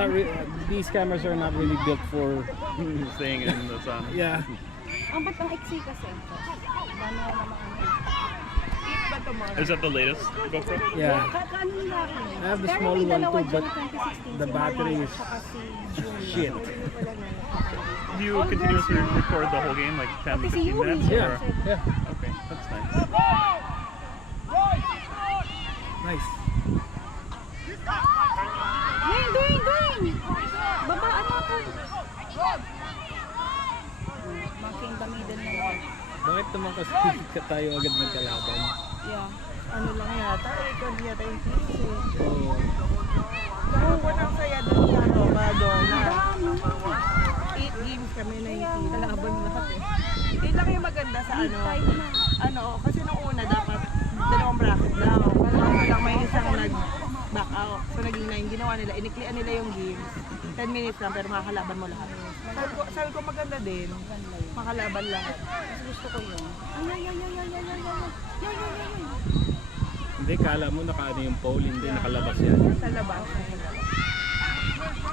not these cameras are not really built for staying in the sun. Yeah. Ang ba't ang iksi kasi? Dami na naman Is that the latest GoPro? Yeah. Kaano nila ako? I have the Pero small may one dalawa too, dyan but na 2016, the si battery Maria is tsaka si June. shit. Do you continuously record the whole game, like 10, 15 minutes? Yeah. Or? Yeah. Okay, that's nice. Nice. Dwayne! Babaan mo ako. Making damidan na lang. Bakit naman kasi ka tayo agad magkalaban? Yeah. Ano lang yata, record yata yung piece eh. Oo. Kahapon ang saya doon sa ano, Madonna. 8 games kami na yung kalaban lahat eh. Yun lang yung maganda sa ano, kasi nung una dapat dalawang bracket daw. Kaso lang may isang nag-back out. So naging 9, ginawa nila, iniklian nila yung games. 10 minutes lang pero makakalaban mo lahat. Sabi ko maganda din, makalaban lahat. Mas gusto ko yun. Ay. Hindi, kala mo nakaano yung pole, hindi, nakalabas yan. Sa labas.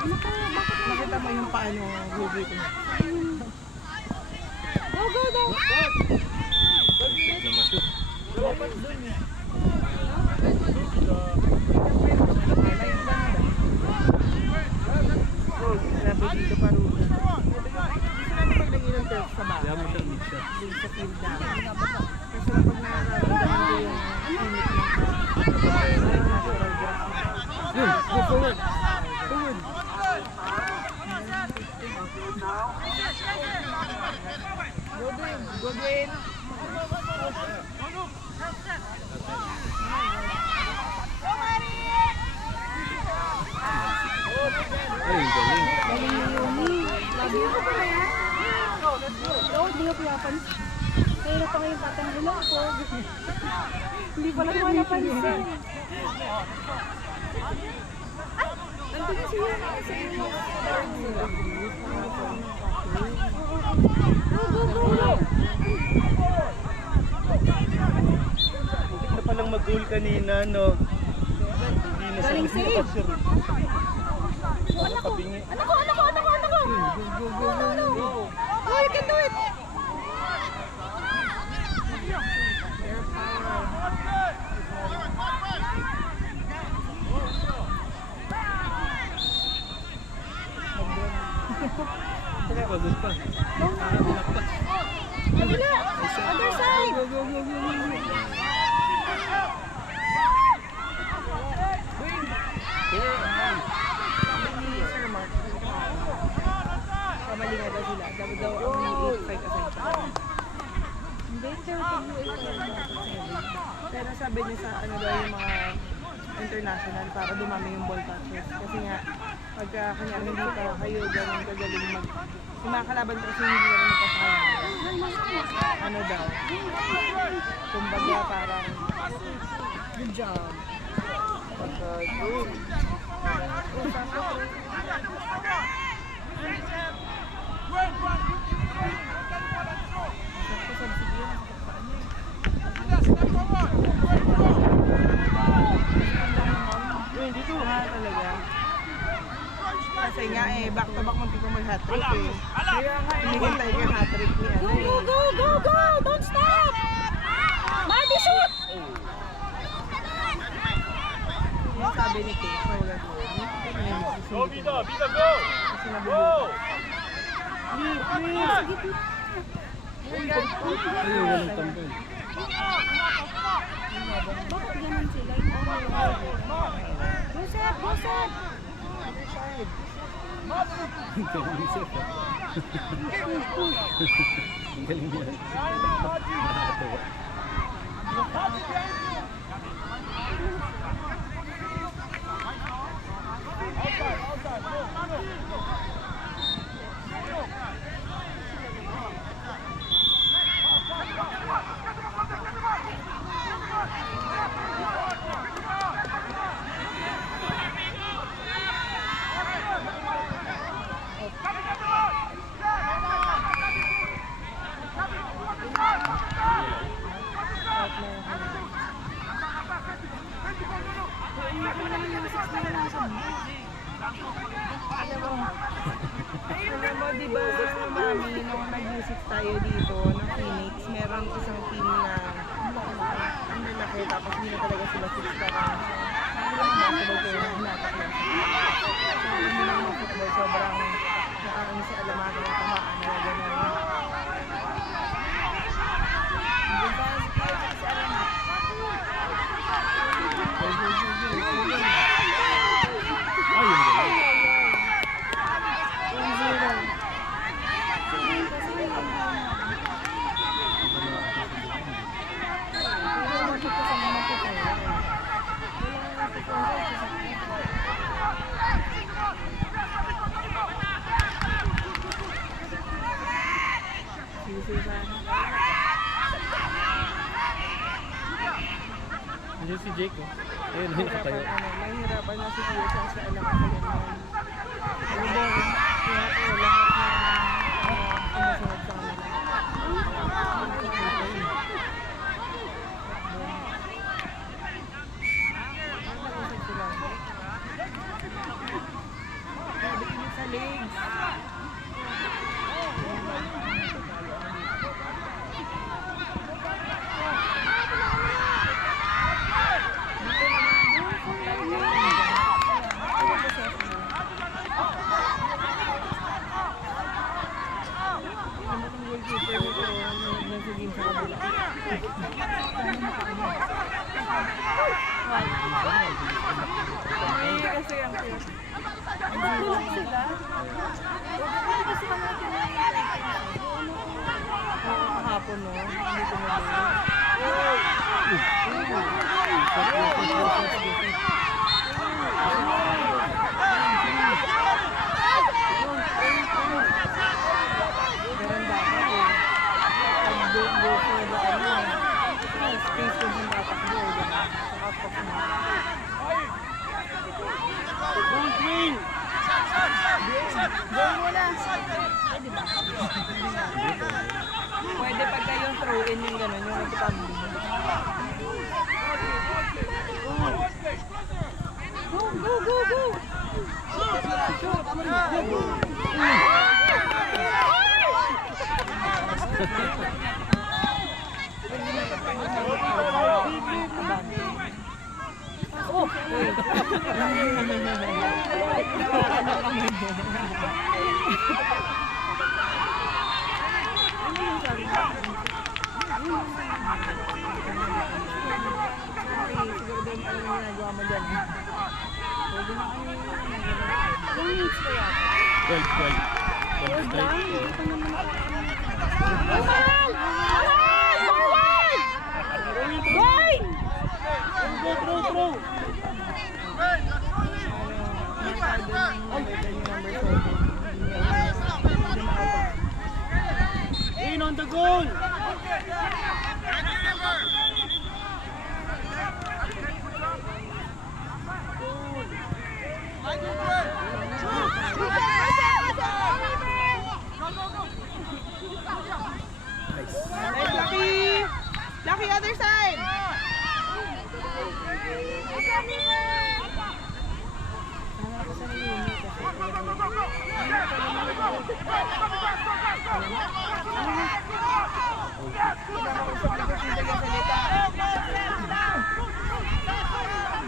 Ano ka? Bakit mo? Makita mo yung paano hugi ko. Go daw! Dapat dun eh. Grabe dito parusa. Gusto namin paglagay ng turf sa bahay. Kaya mo siya, mix siya. Dun sa field namin. Kasi pag nararamdaman ko yung init ng natural gas. Yun, go forward. Forward. Godwin! Ay, galing. Galing ni Yumi. Love you ko pa yan. Oo, hindi ko pinapansin. Kaya pa ngayon tatanggilo ako. Hindi pala ko napansin. Ay! Nandun na si Yumi kasi yung Go! Hindi na palang mag-goal kanina, no? Galing save! Anak ko! Go, you can do it! Okay, pagod pa. Nakabilak pa. Kabila! Other side! Ni Sir Mark. Kamali nga daw sila. Dapat daw ang 8-5 aside pa. Hindi, pero Pero sabi niya sa ano daw yung mga international para dumami yung ball touches. Kasi nga, pagka kanyari hindi ka kayo ganun kagaling yung mga kalaban kasi hindi na magkasakaya. Ano daw? Kumbaga parang good job. Dito nga talaga. Kasi nga back to back magkita mag-hat-trick eh. Kaya nga hinihintay ka hat-trick niya. Go! Don't stop! Marty, shoot! Yung sabi ni Kate, so wala ko. Go, Vida, go! Kasi nabubuo. Ay, walang tambay. Bakit ganun sila? Go, Seth! Ang galing siya. Ang galing niya. Nakakatawa. Alam mo, di ba, mami, nung nag-visit tayo dito ng Phoenix, meron isang team na ang lalaki, tapos hindi na talaga sila 6 pa lang. Basketball player na hinatak lang. So, hindi lang yung football, sobrang nakakano si Alamado na tamaan na gano'n. Hindi ba, si Alamado? Ay, yung galing. 1-0. Nandiyan si Jake, oh. Ayun, nakatayo. Mahirapan na si Kuya sa alam ko yun. Ano ba? Kaya ko lahat na sumusunod sa kanila. Sa legs. Kasi ang sila. Kahapon, no? Hindi ko pwede pagka yung throw-in yung gano'n, yung nagpapabili. Go, go, go, go! Siguro din alam mo ginagawa mo dyan. Pwede na kami yung minutes ko yan. 12 straight. In on the goal! Nice, Lucky! Lucky, other side!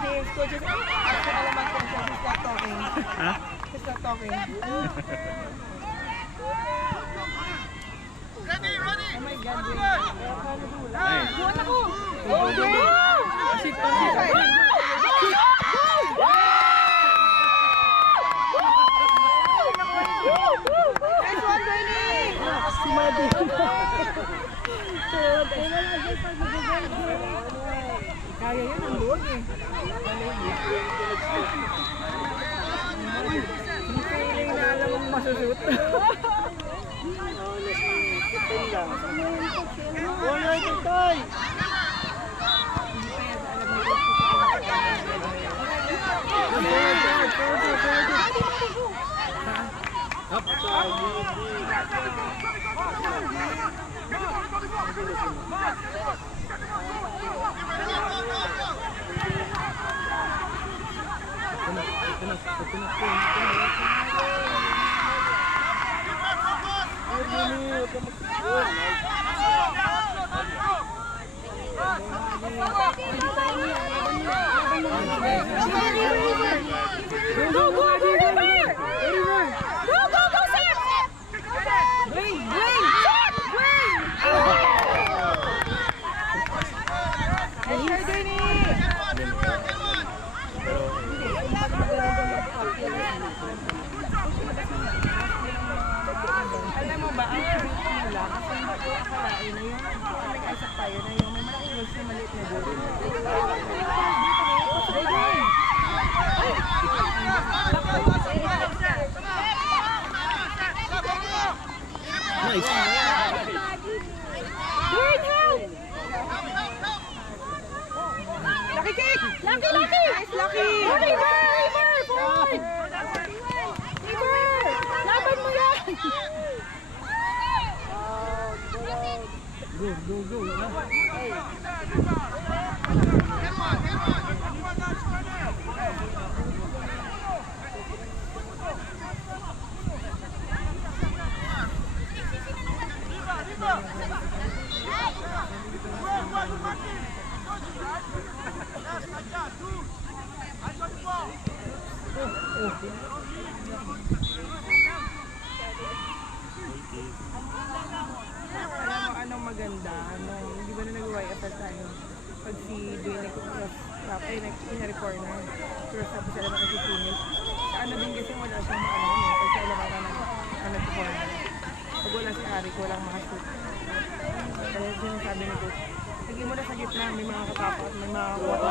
James, coaches, after alaman ko siya, he's not talking. Huh? He's not talking. Oh my God, James. Hey. Buwan ako! Oh, James! Sit, sit. Nice one, Benny! Si Madi. Kaya yan ang luwag eh. Hindi feeling na alam mong masushoot. Wala ito tayo. Alam mo ba, ang cute nila kasi hindi ko akalain na yung nag-asap tayo na yung may malaking goals na maliit na goals. Nice. Lucky kick! Lucky! Nice, Lucky! River! Forward! River! Laban mo yan! Alam mo anong maganda? Hindi ba na nag-YFL tayo? Pag si Dwayne nag-cross top, na-record na. Cross top sila makikifinish. Sa ano din kasi wala siyang maano eh. Pag sa ilang nag-perform. Pag wala si Arik, walang makashoot. Kaya sinasabi ni Coach, lagi mo na sa gitna, may mga katapa at may mga kuwata.